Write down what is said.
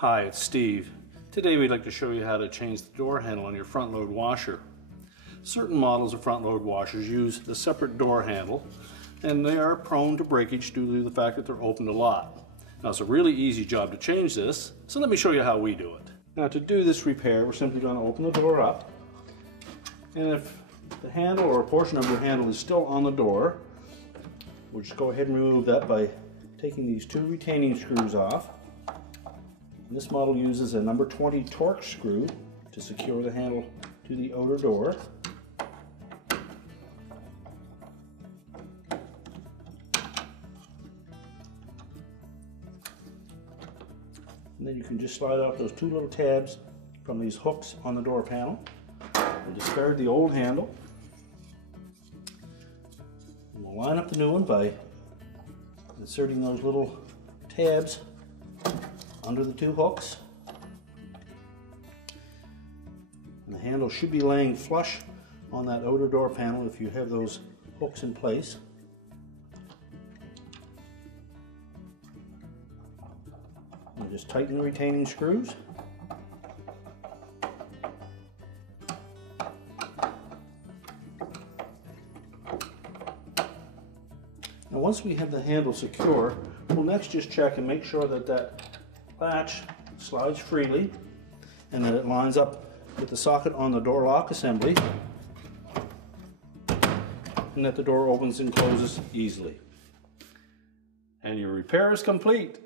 Hi, it's Steve. Today we'd like to show you how to change the door handle on your front load washer. Certain models of front load washers use the separate door handle, and they are prone to breakage due to the fact that they're opened a lot. Now it's a really easy job to change this, so let me show you how we do it. Now to do this repair, we're simply going to open the door up, and if the handle or a portion of your handle is still on the door, we'll just go ahead and remove that by taking these two retaining screws off. This model uses a number 20 Torx screw to secure the handle to the outer door. And then you can just slide off those two little tabs from these hooks on the door panel. We'll discard the old handle. And we'll line up the new one by inserting those little tabs under the two hooks. And the handle should be laying flush on that outer door panel if you have those hooks in place. And just tighten the retaining screws. Now once we have the handle secure, we'll next just check and make sure that that latch slides freely and that it lines up with the socket on the door lock assembly and that the door opens and closes easily. And your repair is complete.